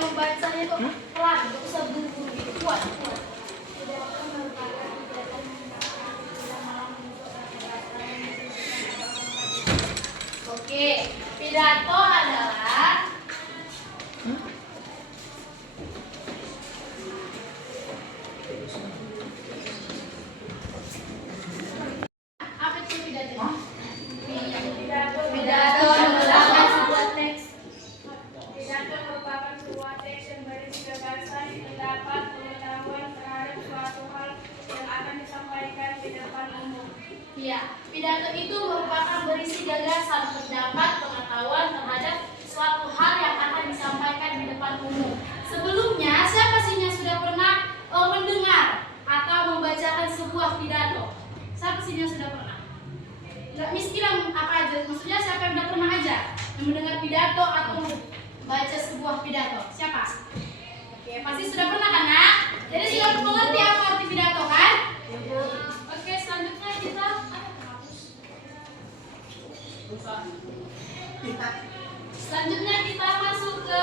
membacanya itu pelan, gak usah buru-buru gitu, kuat. Oke, pidato adalah apa itu pidato? Pidato merupakan sebuah teks. Pidato merupakan sebuah teks yang berisi gagasan, pendapat, pengetahuan terhadap suatu hal yang akan disampaikan di depan umum. Ya, pidato itu merupakan berisi gagasan, pendapat, pengetahuan terhadap suatu hal yang akan disampaikan di depan umum. Sebelumnya, siapa sih yang sudah pernah mendengar atau membacakan sebuah pidato? Siapa sih yang sudah pernah? Nggak miskin apa aja, maksudnya siapa yang sudah pernah aja yang mendengar pidato atau baca sebuah pidato? Siapa? Oke, pasti sudah pernah kan, Nak? Jadi sudah mengerti apa arti pidato kan? Oke, selanjutnya kita masuk ke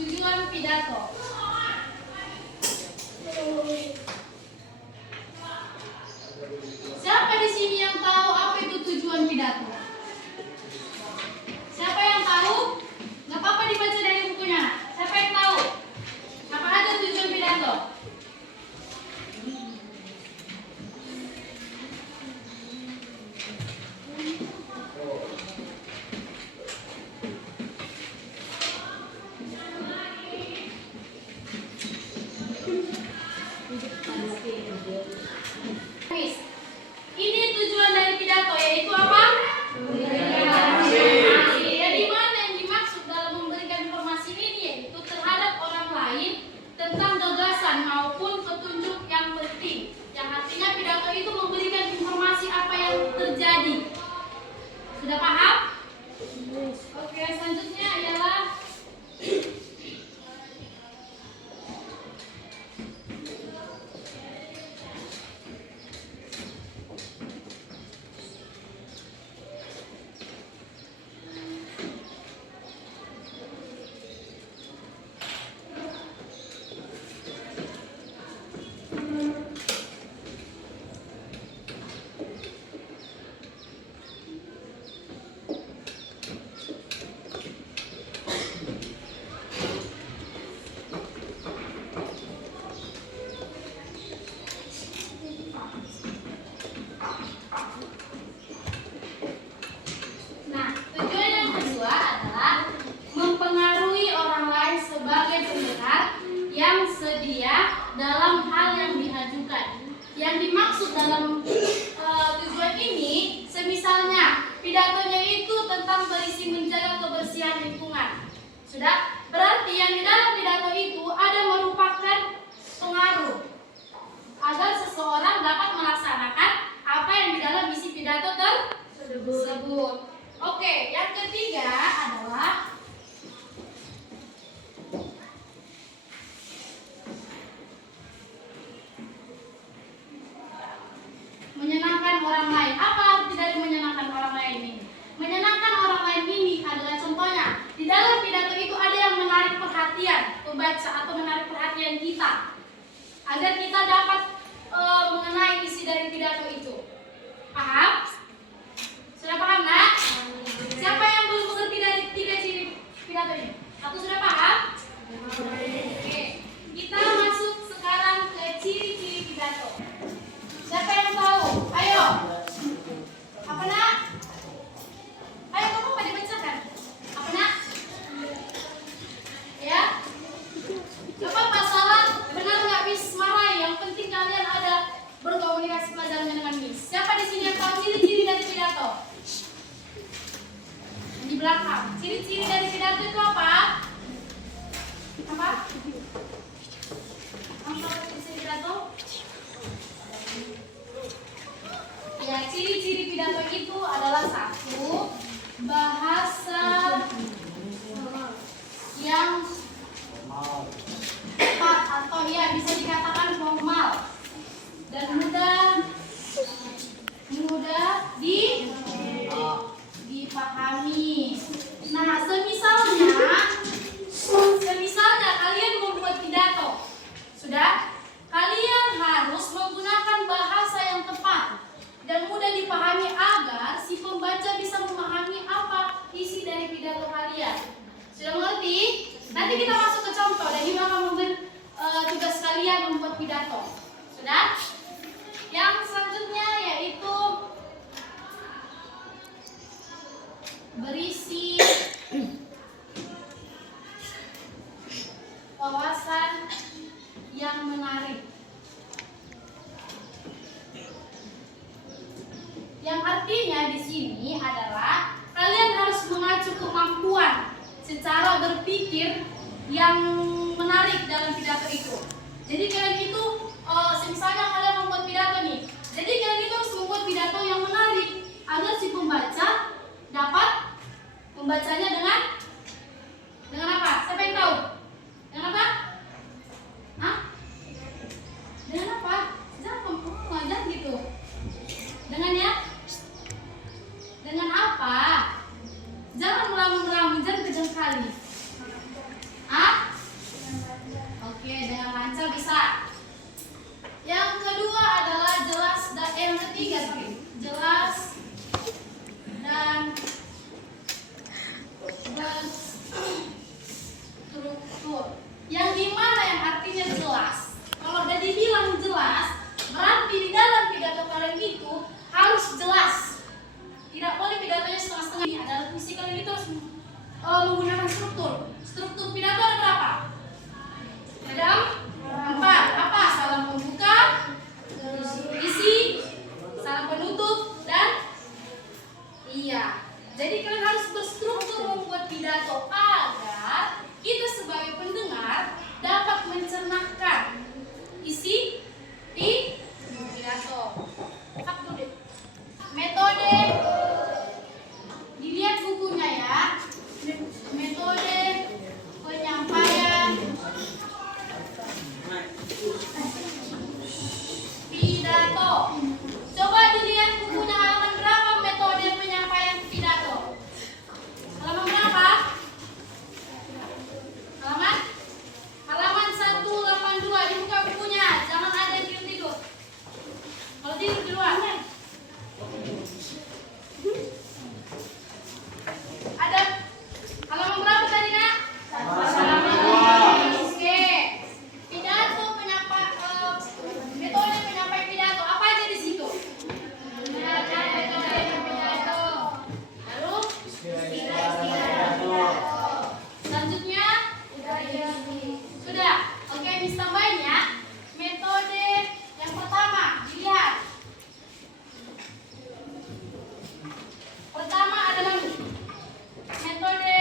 tujuan pidato. Siapa di sini yang tahu apa itu tujuan pidato? Siapa yang tahu? Gak apa-apa dibaca dari bukunya. Siapa yang tahu? Apa aja tujuan pidato? Ini tujuan dari pidato yaitu apa? Ya, di mana yang dimaksud dalam memberikan informasi ini yaitu terhadap orang lain tentang gagasan maupun petunjuk yang penting. Yang artinya pidato itu memberikan informasi apa yang terjadi. Sudah paham? Oke, selanjutnya adalah tujuan yang kedua adalah mempengaruhi orang lain sebagai pendengar yang sedia dalam hal yang diajukan. Yang dimaksud dalam tujuan ini, semisalnya pidatonya itu tentang berisi menjaga kebersihan lingkungan. Sudah? Berarti yang di dalam pidato itu ada merupakan pengaruh agar seseorang dapat melaksanakan apa yang di dalam isi pidato tersebut. Oke, yang ketiga adalah menyenangkan orang lain. Apa arti dari menyenangkan orang lain ini? Menyenangkan orang lain ini adalah contohnya di dalam pidato itu ada yang menarik perhatian pembaca atau menarik perhatian kita agar kita dapat mengenai isi dari pidato itu. Paham? Sudah paham, Nak? Siapa yang belum mengerti dari 3 ciri pidato ini? Aku sudah paham? Oke, kita masuk sekarang ke ciri-ciri pidato. Siapa yang tahu? Ayo. Apa, Nak? Ayo kamu pada bacakan. Apa, Nak? Ya? Apa masalah? Benar nggak Miss Marai? Yang penting kalian ada berkomunikasi pelajarannya dengan Miss. Siapa di sini yang tahu ciri-ciri dari pidato? Di belakang. Ciri-ciri dari pidato itu apa? Apa? Apa ciri-ciri pidato? Ya, ciri-ciri pidato itu adalah 1, bahasa yang tepat atau ya bisa dikatakan formal dan mudah dipahami. Nah, semisalnya kalian Yang artinya di sini adalah kalian harus mengacu kemampuan secara berpikir yang menarik dalam pidato itu. Jadi kalian itu, misalnya kalian membuat pidato nih, jadi kalian itu harus membuat pidato yang menarik agar si pembaca dapat membacanya dengan apa? Siapa yang tahu? Dengan apa? Hah? Dengan apa? Jangan ngajar gitu. Dengan ya? Dengan apa? Jangan melamun-lamun, jangan kejam kali. Ah? Oke, dengan lancar bisa. Yang kedua adalah yang ketiga, jelas dan berstruktur. Yang dimana yang artinya jelas. Kalau udah dibilang jelas, berarti di dalam pidato kalian itu harus jelas. Tidak boleh pidatonya setengah-setengah. Ini adalah puisi kalian itu harus menggunakan struktur. Struktur pidato ada berapa? Ada 4. Apa? Salam pembuka, isi, salam penutup, dan iya. Jadi kalian harus berstruktur membuat pidato agar kita sebagai pendengar dapat mencernahkan isi di pidato. Metode, dilihat bukunya ya. Metode penyampaian pidato. Coba dilihat bukunya halaman berapa metode penyampaian pidato. Halaman berapa? Halaman 182. Dibuka bukunya. Jangan ada yang tidur. Kalau tidur di luar. Ada halaman berapa tadi, Nak? Halaman 2. Oke. Pidato metode penyampaian pidato. Apa aja di situ? Metode pidato. Lalu selanjutnya sudah. Oke, Miss tambahin ya. Metode yang pertama, dilihat. Pertama adalah metode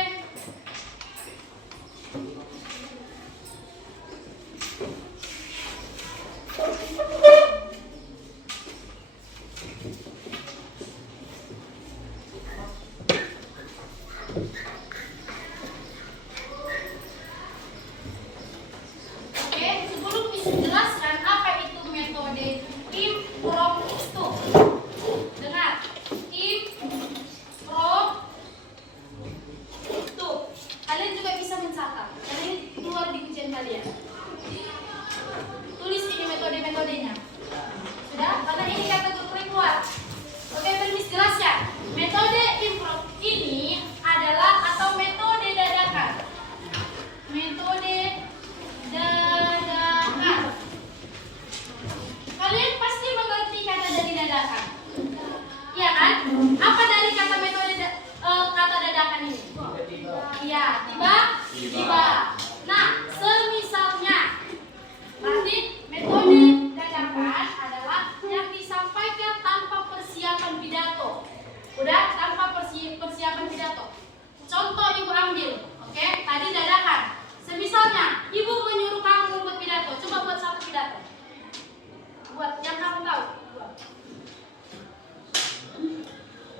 sebelum dijelaskan apa itu metode impromptu. Dengar, impromptu. Kalian juga bisa mencatat. Kalian keluar di ujian kalian. Tulis ini metode-metodenya. Sudah? Karena ini kategori keluar. Oke, permis jelaskan. Metode improv ini adalah atau metode dadakan. Metode dadakan. Kalian pasti mengerti kata dari dadakan. Iya kan? Apa dari kata metode kata dadakan ini? Iya, tiba. Nah, semisalnya berarti metode dadakan adalah yang disampaikan tanpa persiapan pidato. Udah? Tanpa persiapan pidato. Contoh ibu ambil. Oke, tadi dadakan. Semisalnya ibu menyuruh kamu buat pidato. Coba buat satu pidato. Buat yang kamu tahu. Buat.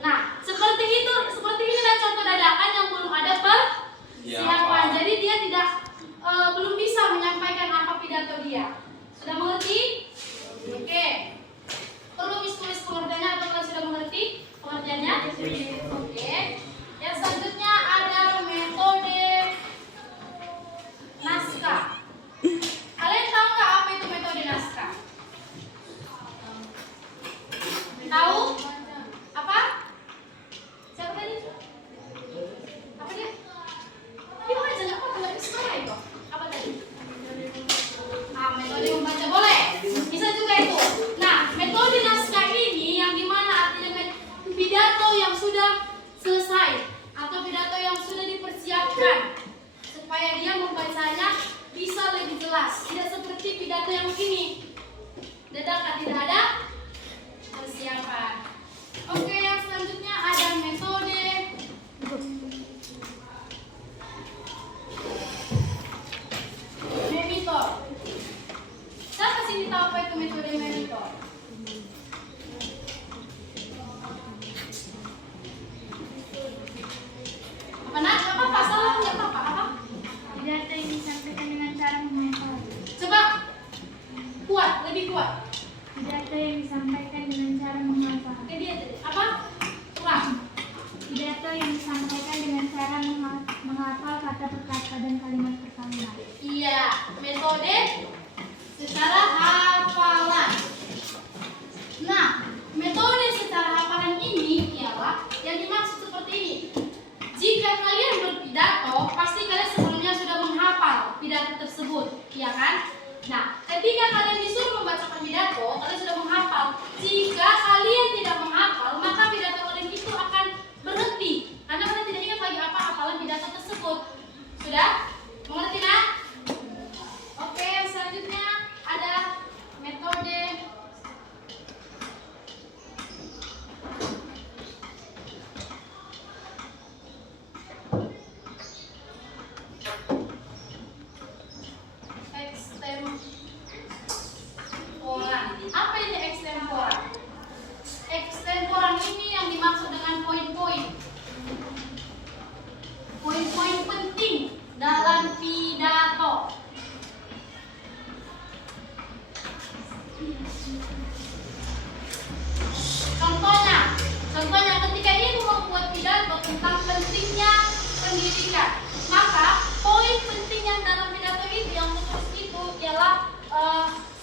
Nah, seperti ini adalah contoh dadakan yang belum ada persiapan. Jadi dia tidak belum bisa menyampaikan apa pidato dia. Sudah mengerti? Oke. Perlu tulis pengertiannya atau kalian sudah mengerti pengertiannya? Oke. Yang selanjutnya ada metode naskah. Kalian tahu nggak apa itu metode naskah? Tahu? Apa? Siapa tadi? Apa dia? Dia mau aja nggak apa-apa, nggak bisa itu. Apa tadi? Metode membaca boleh. Bisa juga itu. Nah, metode naskah ini yang dimana artinya pidato yang sudah selesai atau pidato yang sudah dipersiapkan supaya dia membacanya bisa lebih jelas. Tidak seperti pidato yang ini. Dadakan, tidak ada persiapan. Oke.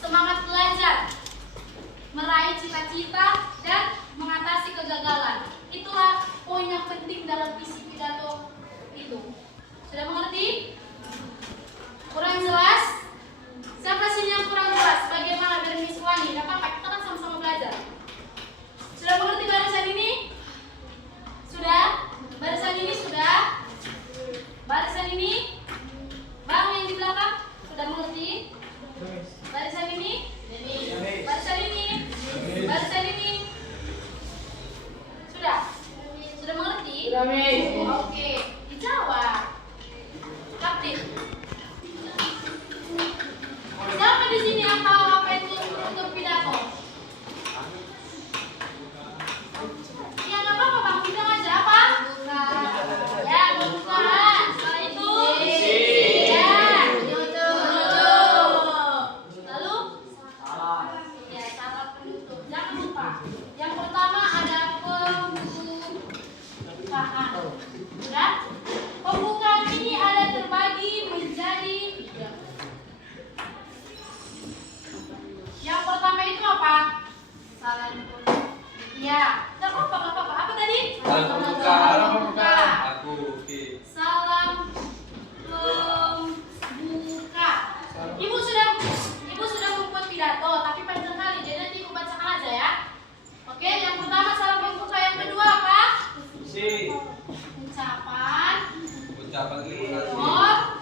semangat belajar, meraih cita-cita, dan mengatasi kegagalan. Itulah poin yang penting dalam isi pidato itu. Sudah mengerti? Kurang jelas? Siapa sini yang kurang jelas? Bagaimana dari Miss Wani? Gak apa-apa, kita kan sama-sama belajar. Sudah mengerti barisan ini? Sudah? Barisan ini sudah? Barisan ini? Bang yang di belakang? Sudah mengerti? Barisan ini? Barisan ini? Barisan ini? Sudah? Sudah mengerti? Sudah, Miss. Oke, dijawab. Kapten. Siapa di sini yang tahu apa itu struktur pidato? Ya nggak apa-apa bang, kita aja apa? Ya, pembukaan. Setelah itu, ya, lalu, ya salah penutup. Jangan lupa. Yang pertama ada pembukaan. Sudah? Pembukaan ini ada terbagi menjadi tiga. Yang pertama itu apa? Salam pembuka. Ya, nggak apa-apa. Apa tadi? Salam pembuka. Salam pembuka. Aku, oke. Salam pembuka. Ibu sudah membuat pidato, tapi panjang kali, jadi nanti ibu bacakan aja ya. Oke, yang pertama salam pembuka, yang kedua apa? Isi. Ucapan. Ucapan terima kasih. Hormat.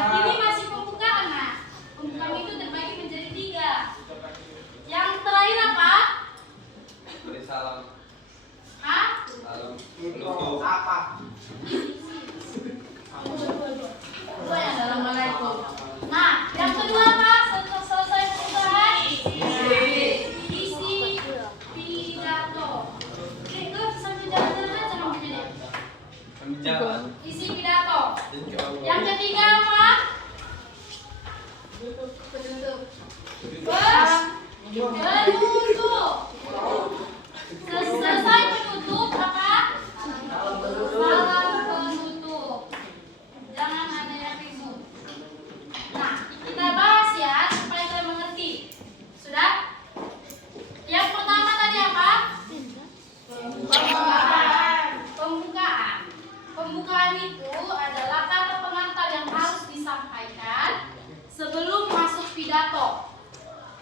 Ini masih pembukaan, nah. Pembukaan itu terbagi menjadi tiga. Yang terakhir apa? Beri salam. Hah? Salam. Penutup. Dua yang Assalamualaikum. Nah, yang kedua apa? Setelah selesai pembukaan, isi pidato. Itu sambil jalan-jalan aja namanya. Pembicaraan. Isi pidato. Yang ketiga apa? Penutup. Selesai penutup apa? Salam penutup. Jangan ada yang ribut. Nah, kita bahas ya supaya kalian mengerti. Sudah? Yang pertama tadi apa? Pembukaan. Pembukaan itu adalah kata pengantar yang harus disampaikan sebelum masuk pidato.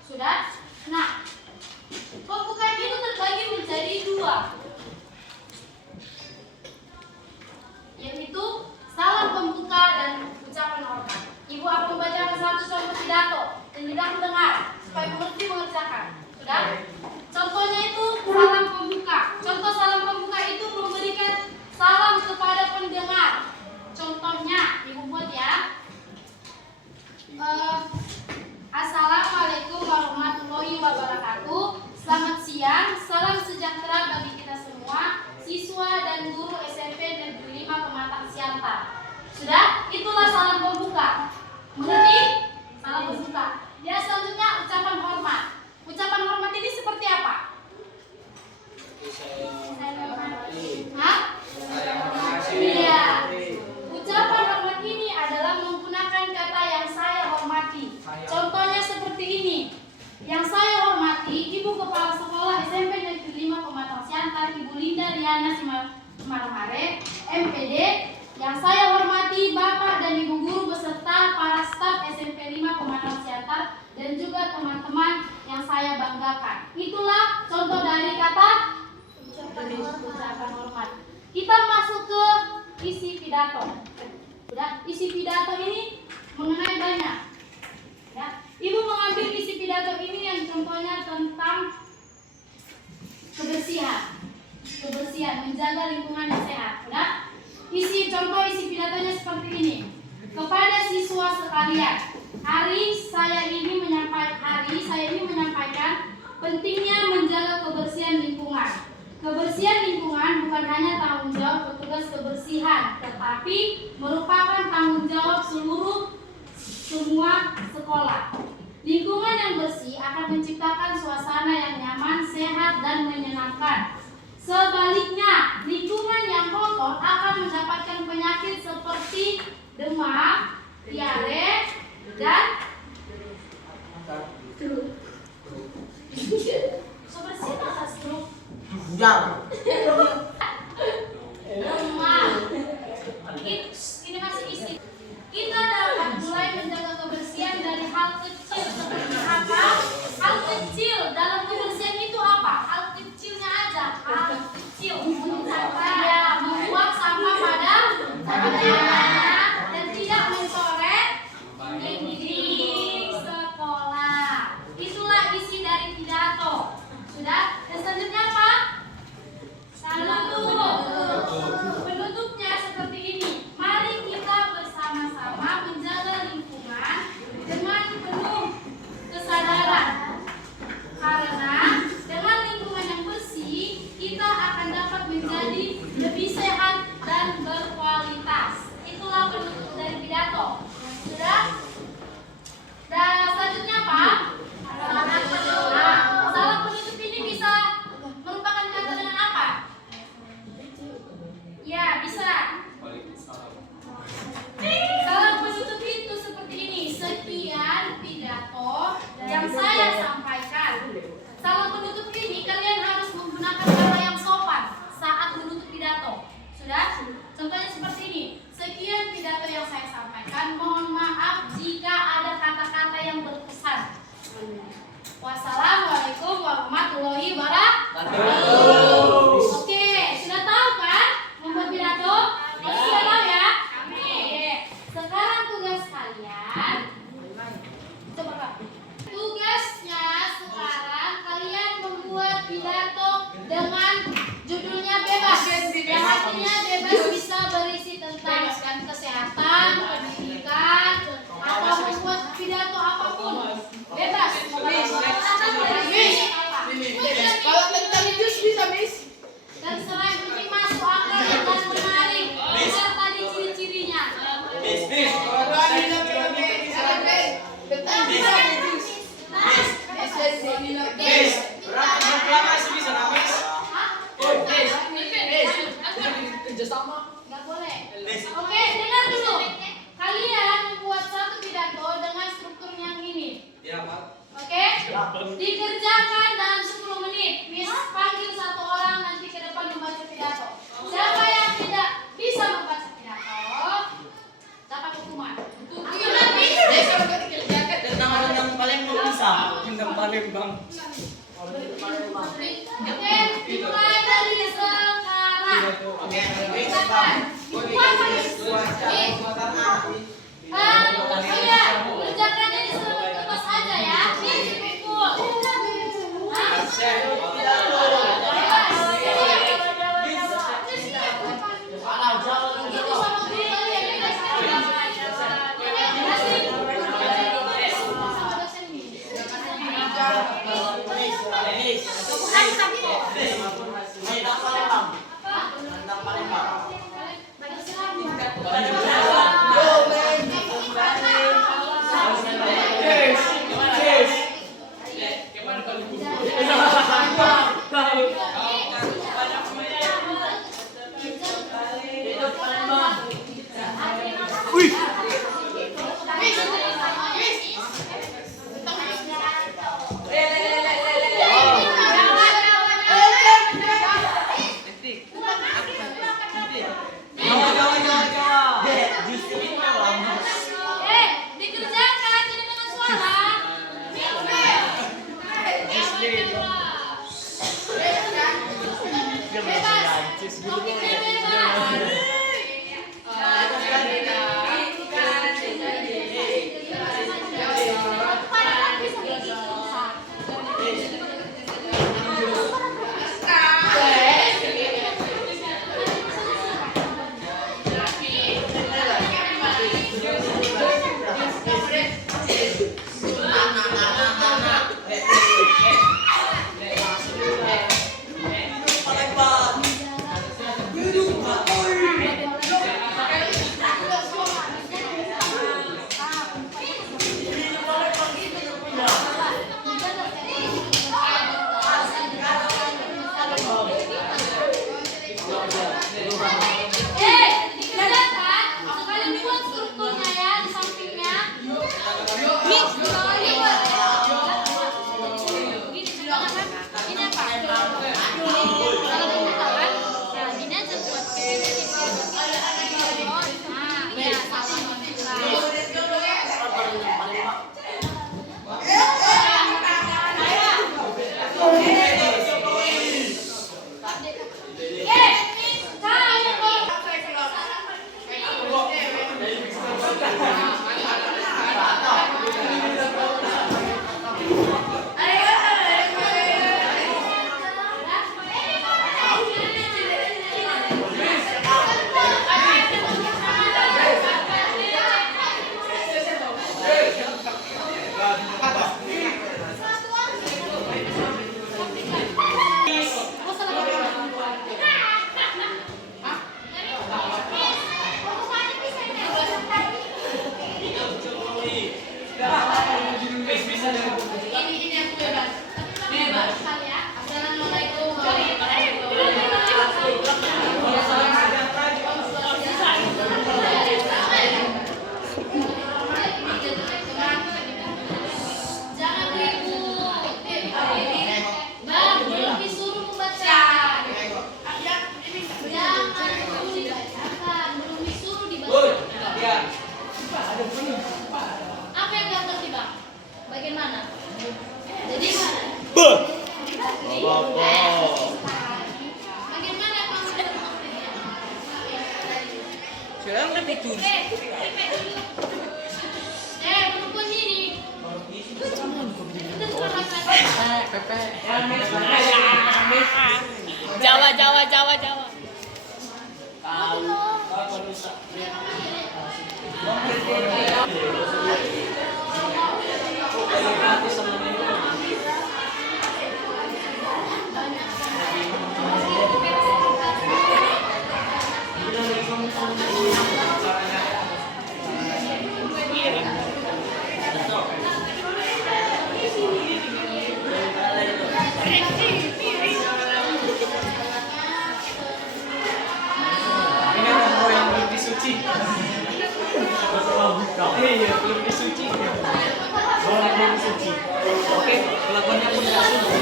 Sudah? Nah, pembukaan itu terbagi menjadi dua, yaitu salam pembuka dan ucapan hormat. Ibu akan membacakan satu contoh pidato dan tidak mendengar supaya mengerti mengerjakan. Sudah? Contohnya itu salam pembuka. Contoh salam pembuka itu memberikan salam kepada pendengar. Contohnya, ibu buat ya. Assalamualaikum warahmatullahi wabarakatuh. Selamat siang, salam sejahtera bagi kita semua, siswa dan guru SMP Negeri 5 Pematang Siantar. Sudah? Itulah salam pembuka. Mengerti? Salam pembuka. Ya, selanjutnya ucapan hormat. Ucapan hormat ini seperti apa? Hah? Iya. Ucapan hormat ini adalah menggunakan kata yang saya hormati. Contohnya seperti ini. Yang saya hormati Ibu Kepala Sekolah SMP Negeri 5 Pematang Siantar, Ibu Linda Riana Simarmare, MPD. Yang saya hormati Bapak dan Ibu guru beserta para staf SMP 5 Pematang Siantar dan juga teman-teman yang saya banggakan. Itulah contoh dari kata ucapan hormat. Kita masuk ke isi pidato. Udah, isi pidato ini mengenai banyak. Ya, Ibu mengambil isi pidato ini yang contohnya tentang kebersihan, menjaga lingkungan yang sehat. Udah, contoh isi pidatonya seperti ini. Kepada siswa sekalian, hari saya ini menyampaikan pentingnya menjaga kebersihan lingkungan. Kebersihan lingkungan bukan hanya tanggung jawab petugas kebersihan, tetapi merupakan tanggung jawab semua sekolah. Lingkungan yang bersih akan menciptakan suasana yang nyaman, sehat, dan menyenangkan. Sebaliknya, lingkungan yang kotor akan mendapatkan penyakit seperti demam, diare, dan Sobat siapa khas grup? Jangan. Rumah. Ini masih isi. Kita dapat mulai menjaga kebersihan dari hal kecil seperti apa? Hal kecil dalam kebersihan itu apa? Hal kecilnya aja. Hal kecil. Ya, membuang sampah pada tempatnya dan tidak mencoret dinding sekolah. Itulah isi dari pidato. Sudah? Dan selanjutnya apa? Penutupnya seperti ini. Mari kita bersama-sama menjaga lingkungan dengan penuh kesadaran. Karena dengan lingkungan yang bersih, kita akan dapat menjadi lebih sehat dan berkualitas. Itulah penutup dari pidato. Sudah? Dan selanjutnya apa? Salam penutup ini bisa merupakan kata dengan apa? Ya, bisa. Waalaikumsalam. Salam penutup itu seperti ini. Sekian pidato yang saya sampaikan. Salam penutup ini kalian harus menggunakan kata yang sopan saat menutup pidato. Sudah? Contohnya seperti ini. Sekian pidato yang saya sampaikan. Mohon maaf jika ada kata-kata yang berkesan. Wassalamualaikum warahmatullahi wabarakatuh. Oke, sudah tahu kan membuat pidato? Sudah tahu ya? Oke. Sekarang tugas kalian. Coba Kak. Tugasnya sekarang kalian membuat pidato dengan judulnya bebas. Yang artinya bebas bisa berisi tentang kesehatan, pendidikan, atau membuat pidato apapun. Bebas. Kalau tentang jus bisa, Miss. Dan selain penting masuk akal dan menarik. Serta di ciri-cirinya. Nggak boleh. Oke, dengar dulu. Kalian membuat satu pidato dengan struktur yang ini. Ya, Pak. Oke? Dikerjakan dalam 10 menit. Miss panggil satu orang nanti ke depan membaca pidato. Siapa yang tidak bisa membaca pidato dapat hukuman. Hukuman Miss. Tentang paling bisa. Tentang paling bang. Oke, dimulai dari sekarang. Kerjakan. Dibuat Miss. Iya, kerjakannya di seluruh kertas aja ya. Miss, dipikul. Dikerjakan jadi dengan suara. Bebas. Topiknya bebas. buku ini. Jawa. Ini mau yang belum disuci. Iya, belum disuci. Belum disuci. Oke, kelakuannya pun nggak suci.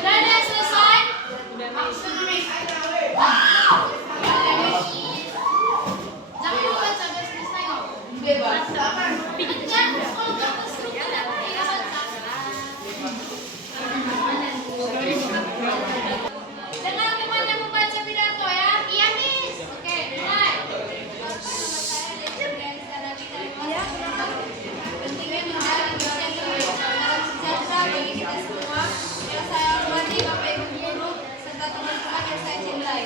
Udah ada selesai? Jangan lupa sampai selesai kok. Kan kalau terstruktur tidak baca. Dengar temannya membaca pidato ya. Iya, Miss. Oke, mulai. Pentingnya menjaga Indonesia dalam sejahtera bagi kita semua. Yang saya hormati Bapak Ibu guru serta teman-teman yang saya cintai.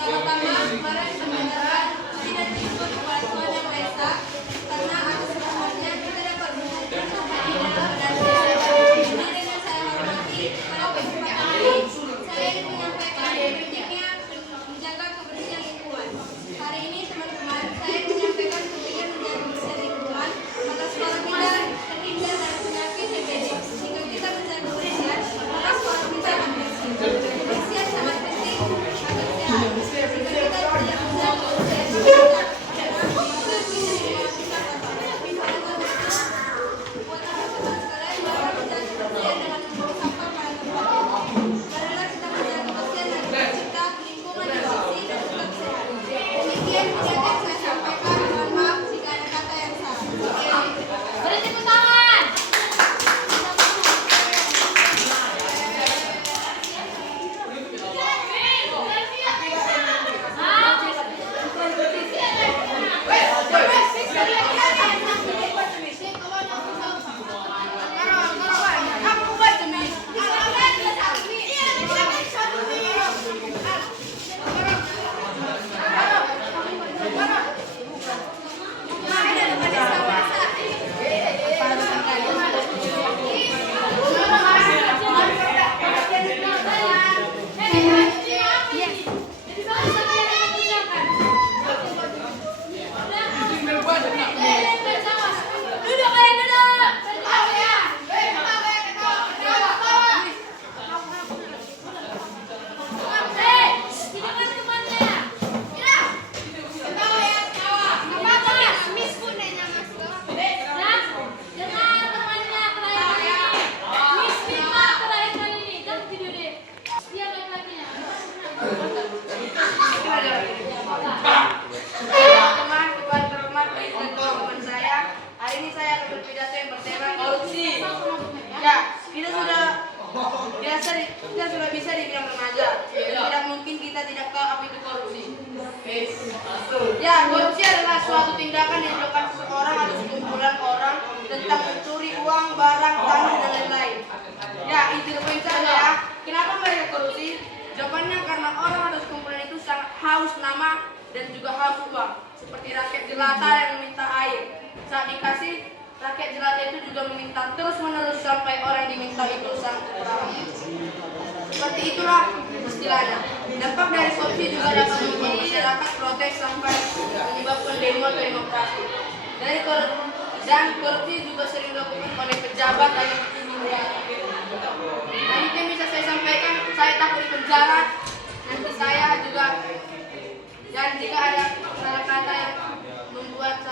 Pertama-tama, mari mendengarkan tidak timbul kepada Tuhan Yang Maha Esa, karena atas rahmatnya kita dapat bersyukur di dalam dan di luar. Hadirin yang saya hormati, pada kesempatan ini saya ingin menyampaikan pentingnya menjaga kebersihan lingkungan. Hari ini teman-teman, saya menyampaikan pentingnya menjaga kebersihan lingkungan maka sekolah kita terhindar dari penyakit DBD. Jika kita menjaga kebersihan, maka sekolah kita akan bersih. Kebersihan sangat penting agar sehat. Jika kita tidak menjaga kebersihan kita, maka kita bisa kotor. Oleh karena itu, buat teman-teman sekalian, mari menjaga kebersihan dengan membuang sampah pada tempatnya. Marilah kita menjaga kebersihan dan mencipta lingkungan yang bersih dan tetap sehat. Demikian pidato yang saya sampaikan. Mohon maaf jika ada kata yang salah. Beri tepuk tangan. Duduk kalian duduk. Hidupkan temannya. Dengar temannya terakhir kali ini. Miss Bima terakhir kali ini. Jangan video deh. Dia laki-lakinya. Teman-teman, Tuhan terhormat baik dan teman saya. Hari ini saya akan berpidato yang bertema korupsi. Ya, kita sudah bisa dibilang remaja. Dan tidak mungkin kita tidak tahu apa itu korupsi. Ya, korupsi adalah suatu tindakan yang dilakukan seseorang atau sekumpulan orang tentang mencuri uang, barang, tanah, dan lain-lain. the point saja ya. Kenapa mereka korupsi? Jawabannya karena orang atau kumpulan itu sangat haus nama dan juga haus uang. Seperti rakyat jelata yang meminta air. Saat dikasih, rakyat jelata itu juga meminta terus-menerus sampai orang yang diminta itu sangat kurang. Seperti itulah istilahnya. Dampak dari korupsi juga dapat membuat masyarakat protes sampai menyebabkan demo atau demonstrasi. Dan korupsi juga sering dilakukan oleh pejabat dan tinggi. Nah, ini yang bisa saya sampaikan. Saya takut di penjara. Nanti saya juga, dan jika ada salah kata yang membuat